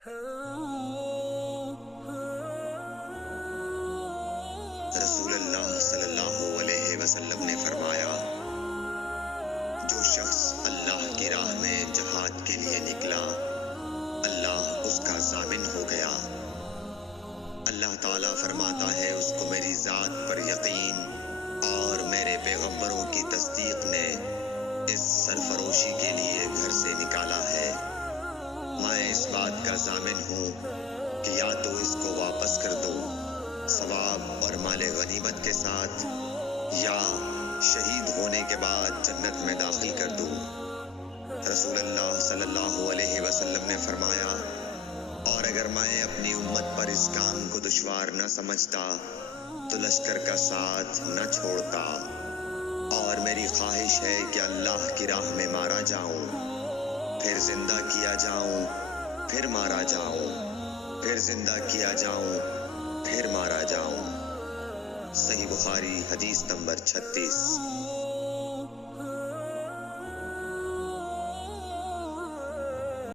رسول اللہ صلی اللہ علیہ وسلم نے فرمایا، جو شخص اللہ کی راہ میں جہاد کے لیے نکلا، اللہ اس کا ضامن ہو گیا۔ اللہ تعالیٰ فرماتا ہے، اس کو میری ذات پر یقین اور میرے پیغمبروں کی تصدیق نے اس سرفروشی کے لیے گھر سے نکالا ہے۔ میں اس بات کا ضامن ہوں کہ یا تو اس کو واپس کر دو ثواب اور مال غنیمت کے ساتھ، یا شہید ہونے کے بعد جنت میں داخل کر دو۔ رسول اللہ صلی اللہ علیہ وسلم نے فرمایا، اور اگر میں اپنی امت پر اس کام کو دشوار نہ سمجھتا تو لشکر کا ساتھ نہ چھوڑتا، اور میری خواہش ہے کہ اللہ کی راہ میں مارا جاؤں، پھر زندہ کیا جاؤں، پھر مارا جاؤں، پھر زندہ کیا جاؤں، پھر مارا جاؤں۔ صحیح بخاری حدیث نمبر 36۔